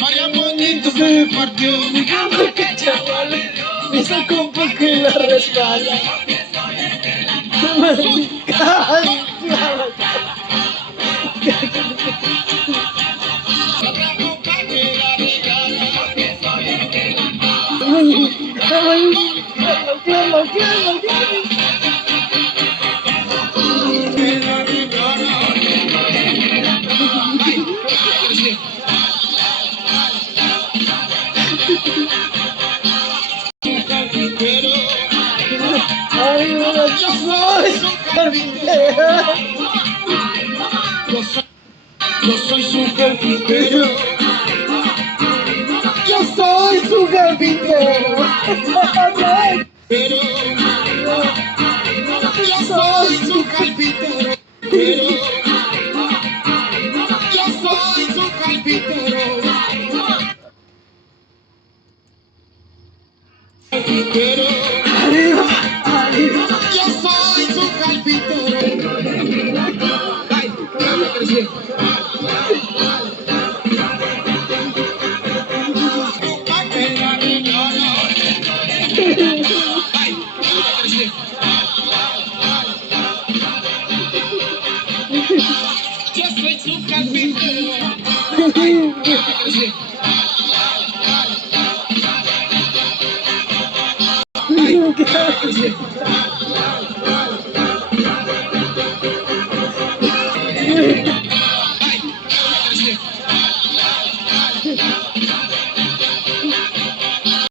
María Bonito se partió, digamos que chaval, esa compa que la resbala. Clama. Ay, yo soy su carpintero. Yo soy su carpintero. Yo soy su carpintero. Pero yo soy su carpintero. Pero yo soy su carpintero. Carpintero. Arriba. Yo soy su carpintero. Ay,